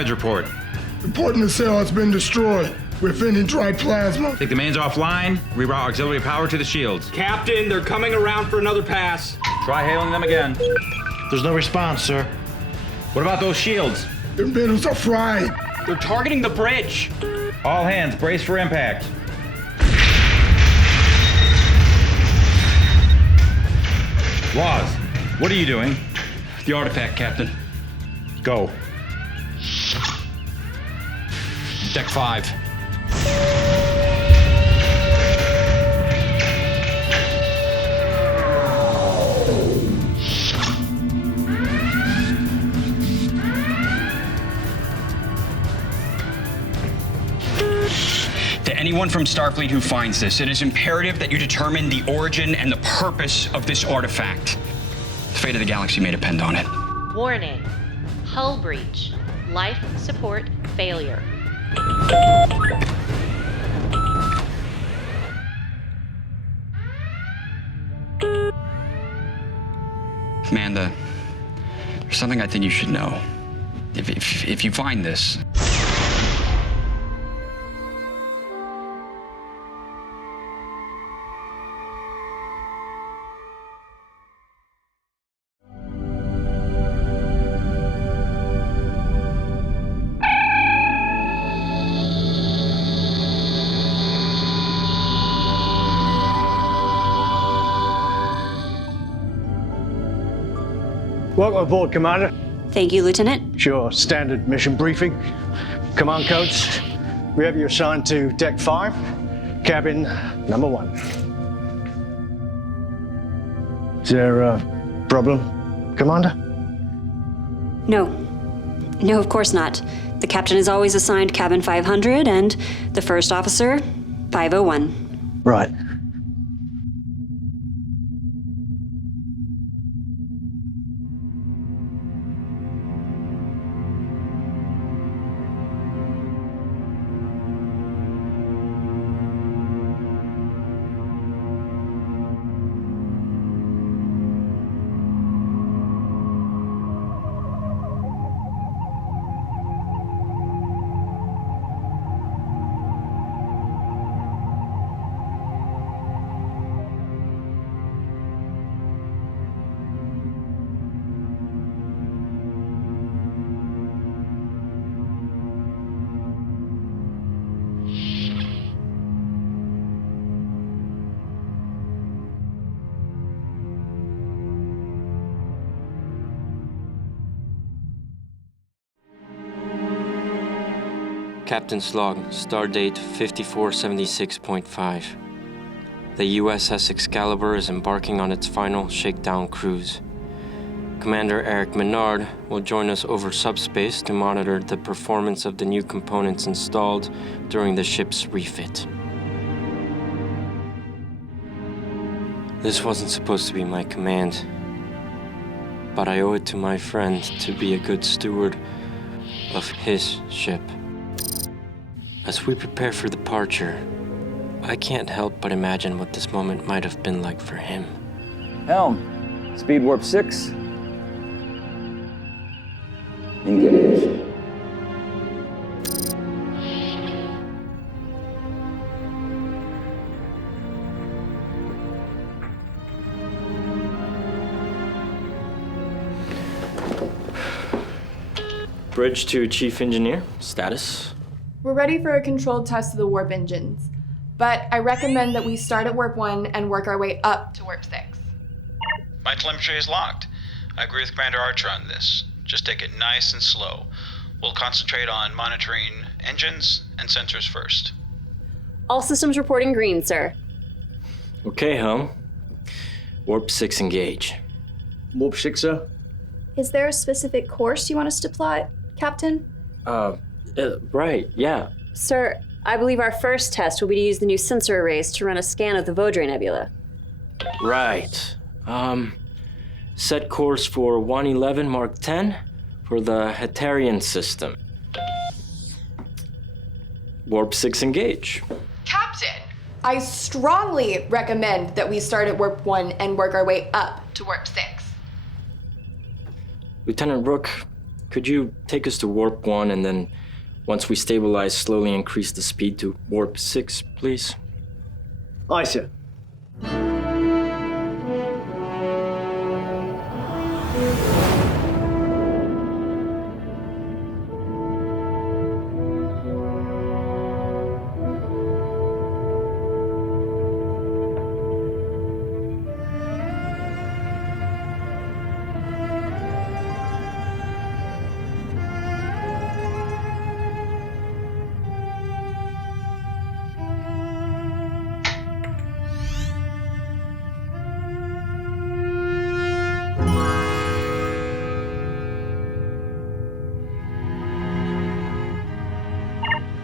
damage report. Reporting the cell has been destroyed. We're finding dry plasma. Take the mains offline, reroute auxiliary power to the shields. Captain, they're coming around for another pass. Try hailing them again. There's no response, sir. What about those shields? The emitters are fried. They're targeting the bridge. All hands, brace for impact. Laws, what are you doing? The artifact, Captain. Go. Deck 5. To anyone from Starfleet who finds this, it is imperative that you determine the origin and the purpose of this artifact. The fate of the galaxy may depend on it. Warning. Hull breach. Life support failure. Amanda, there's something I think you should know. If you find this... Welcome aboard, Commander. Thank you, Lieutenant. Sure, standard mission briefing. Command codes. We have you assigned to Deck 5, cabin number 1. Is there a problem, Commander? No. No, of course not. The captain is always assigned cabin 500 and the first officer 501. Right. Captain's log, stardate 5476.5. The USS Excalibur is embarking on its final shakedown cruise. Commander Eric Menard will join us over subspace to monitor the performance of the new components installed during the ship's refit. This wasn't supposed to be my command, but I owe it to my friend to be a good steward of his ship. As we prepare for departure, I can't help but imagine what this moment might have been like for him. Helm, speed warp 6. Engage. Bridge to Chief Engineer, status? We're ready for a controlled test of the warp engines, but I recommend that we start at warp 1 and work our way up to warp 6. My telemetry is locked. I agree with Commander Archer on this. Just take it nice and slow. We'll concentrate on monitoring engines and sensors first. All systems reporting green, sir. Okay, Helm. Warp 6 engage. Warp 6, sir? Is there a specific course you want us to plot, Captain? Right, yeah. Sir, I believe our first test will be to use the new sensor arrays to run a scan of the Vaudrey Nebula. Right. Set course for 111 Mark 10 for the Hetarian system. Warp 6 engage. Captain, I strongly recommend that we start at warp 1 and work our way up to warp 6. Lieutenant Rook, Could you take us to warp 1 and then, once we stabilize, slowly increase the speed to warp 6, please? Aye, sir.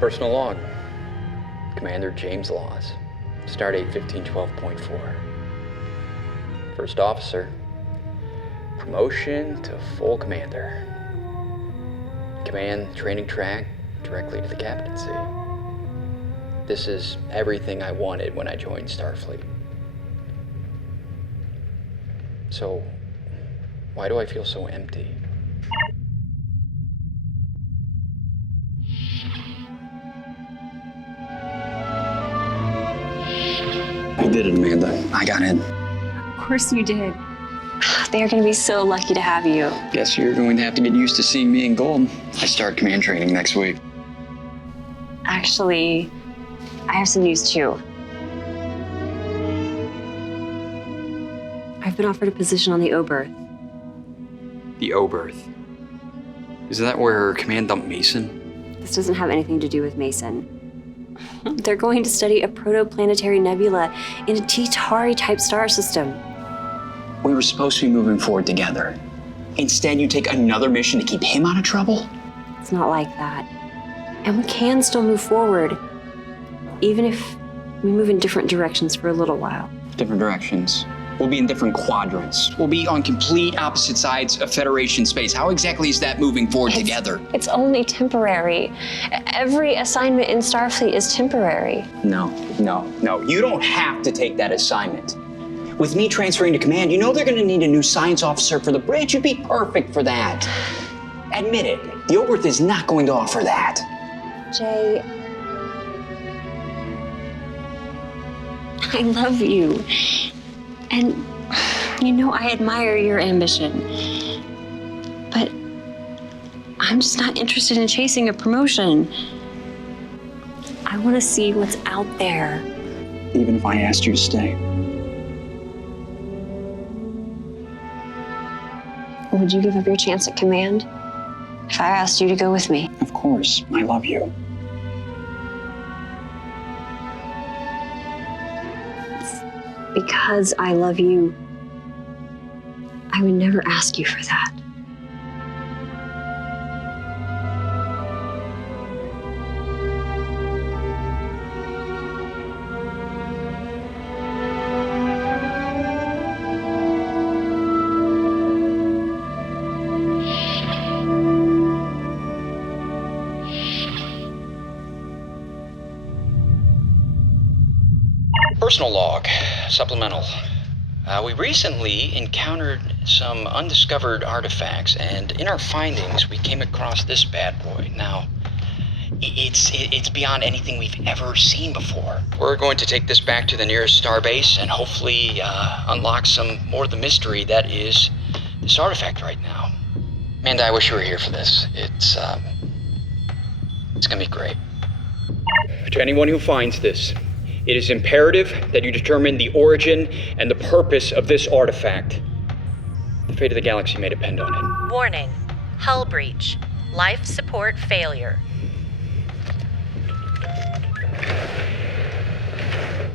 Personal log. Commander James Laws. Stardate 1512.4. First officer. Promotion to full commander. Command training track directly to the captaincy. This is everything I wanted when I joined Starfleet. So, why do I feel so empty? I did it, Amanda. I got in. Of course you did. They're going to be so lucky to have you. Guess you're going to have to get used to seeing me in gold. I start command training next week. Actually, I have some news too. I've been offered a position on the Oberth. The Oberth. Is that where Command dumped Mason? This doesn't have anything to do with Mason. They're going to study a protoplanetary nebula in a T-Tauri-type star system. We were supposed to be moving forward together. Instead, you take another mission to keep him out of trouble? It's not like that. And we can still move forward, even if we move in different directions for a little while. Different directions. We'll be in different quadrants. We'll be on complete opposite sides of Federation space. How exactly is that moving forward together? It's only temporary. Every assignment in Starfleet is temporary. No. You don't have to take that assignment. With me transferring to command, you know they're going to need a new science officer for the bridge. You'd be perfect for that. Admit it. The Oberth is not going to offer that. Jay, I love you. And you know I admire your ambition. But I'm just not interested in chasing a promotion. I want to see what's out there. Even if I asked you to stay. Would you give up your chance at command if I asked you to go with me? Of course. I love you. Because I love you, I would never ask you for that. Personal log, supplemental. We recently encountered some undiscovered artifacts, and in our findings, we came across this bad boy. Now, it's beyond anything we've ever seen before. We're going to take this back to the nearest starbase and hopefully unlock some more of the mystery that is this artifact right now. Amanda, I wish you were here for this. It's gonna be great. To anyone who finds this, it is imperative that you determine the origin and the purpose of this artifact. The fate of the galaxy may depend on it. Warning. Hull breach. Life support failure.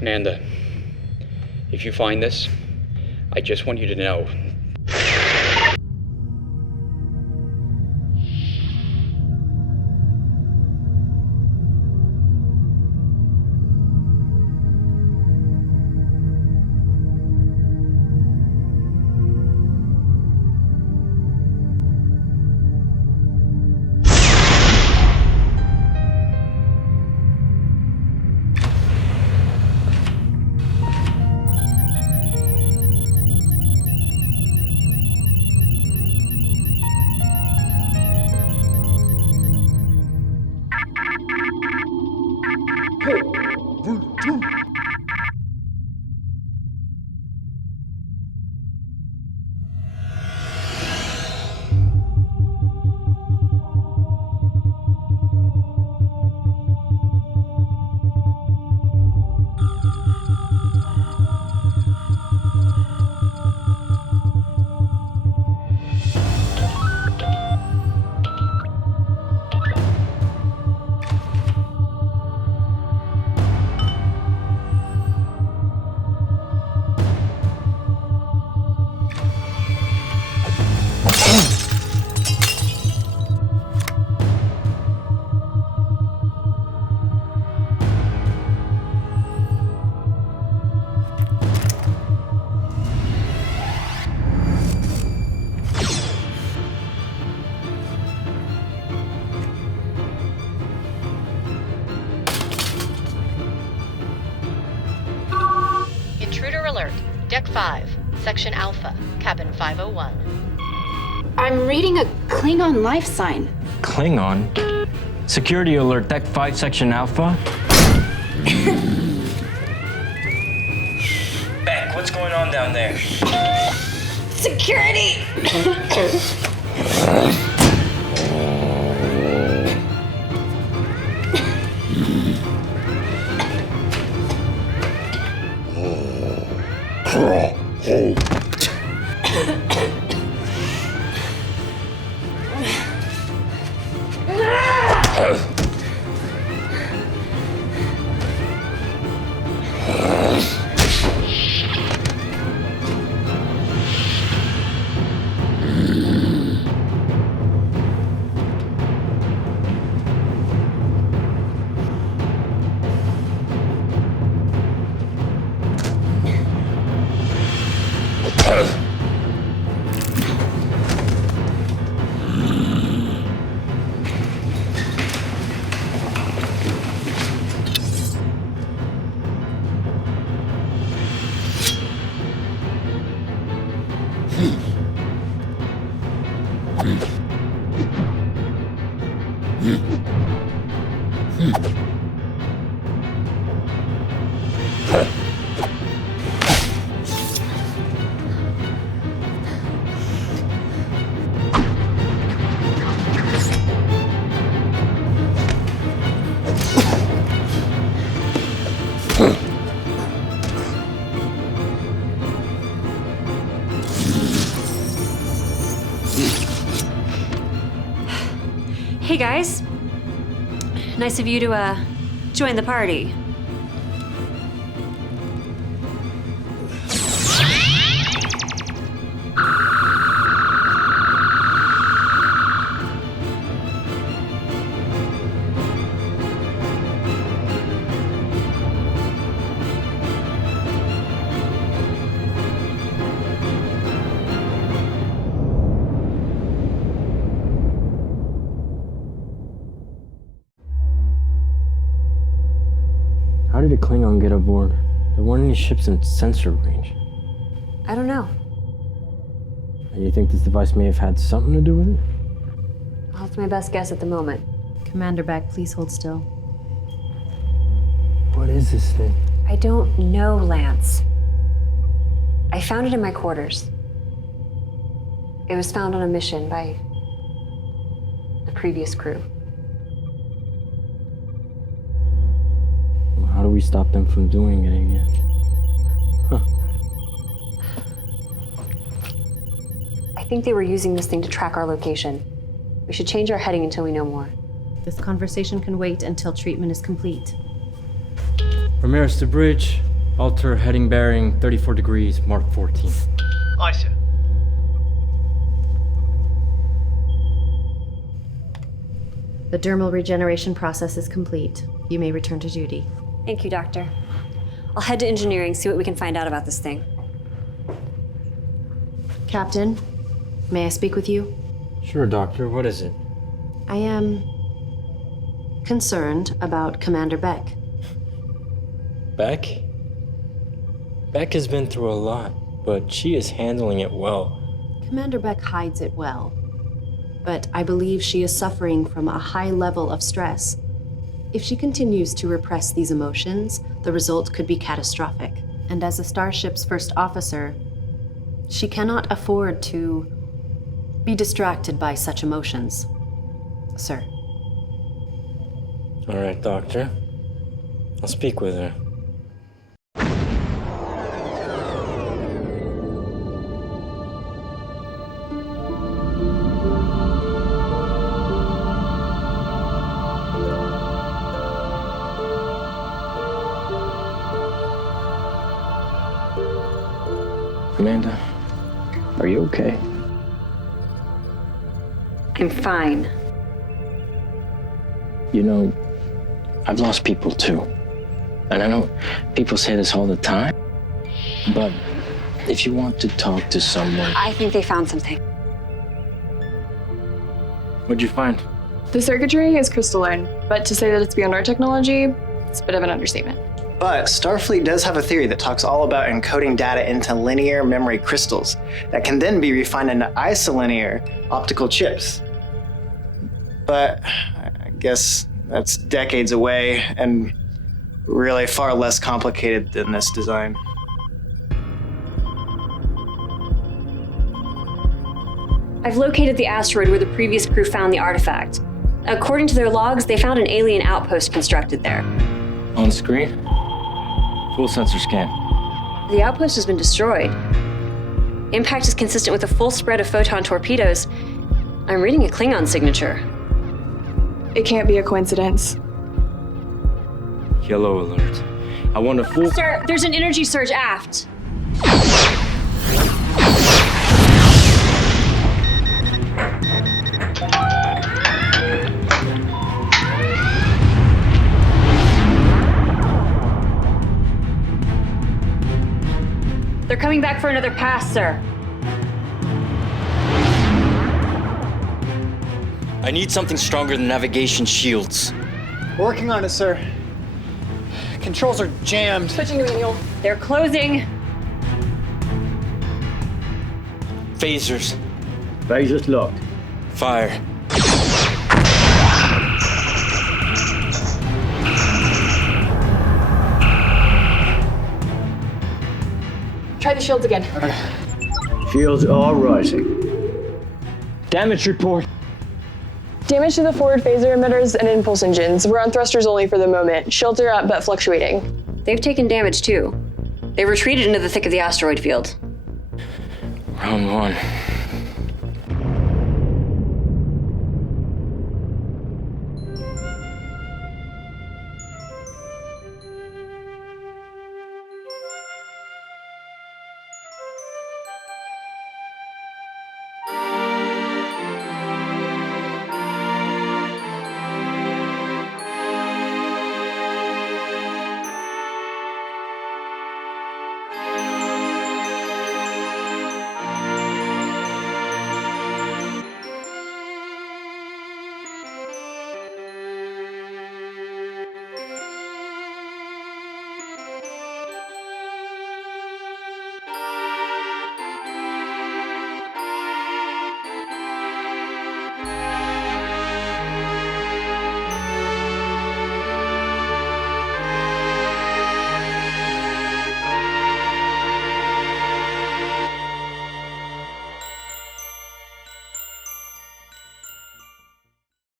Nanda, if you find this, I just want you to know Deck 5, Section Alpha, Cabin 501. I'm reading a Klingon life sign. Klingon? Security alert, Deck 5, Section Alpha. Beck, what's going on down there? Security! Hey guys. Nice of you to join the party. How did a Klingon get aboard? There weren't any ships in sensor range. I don't know. And you think this device may have had something to do with it? Well, it's my best guess at the moment. Commander Beck, please hold still. What is this thing? I don't know, Lance. I found it in my quarters. It was found on a mission by the previous crew. How do we stop them from doing it again? Huh. I think they were using this thing to track our location. We should change our heading until we know more. This conversation can wait until treatment is complete. Ramirez to bridge. Alter heading bearing 34 degrees, mark 14. Aye, sir. The dermal regeneration process is complete. You may return to duty. Thank you, Doctor. I'll head to engineering, see what we can find out about this thing. Captain, may I speak with you? Sure, Doctor. What is it? I am concerned about Commander Beck. Beck? Beck has been through a lot, but she is handling it well. Commander Beck hides it well, but I believe she is suffering from a high level of stress. If she continues to repress these emotions, the result could be catastrophic. And as a starship's first officer, she cannot afford to be distracted by such emotions, sir. All right, Doctor. I'll speak with her. Amanda, are you okay? I'm fine. You know, I've lost people too. And I know people say this all the time, but if you want to talk to someone... I think they found something. What'd you find? The circuitry is crystalline, but to say that it's beyond our technology, it's a bit of an understatement. But Starfleet does have a theory that talks all about encoding data into linear memory crystals that can then be refined into isolinear optical chips. But I guess that's decades away and really far less complicated than this design. I've located the asteroid where the previous crew found the artifact. According to their logs, they found an alien outpost constructed there. On screen? Full sensor scan. The outpost has been destroyed. Impact is consistent with a full spread of photon torpedoes. I'm reading a Klingon signature. It can't be a coincidence. Yellow alert. I want a full... Sir, there's an energy surge aft. They're coming back for another pass, sir. I need something stronger than navigation shields. Working on it, sir. Controls are jammed. Switching to manual. They're closing. Phasers. Phasers locked. Fire. Try the shields again. Shields are rising. Damage report. Damage to the forward phaser emitters and impulse engines. We're on thrusters only for the moment. Shields are up but fluctuating. They've taken damage too. They retreated into the thick of the asteroid field. Round one.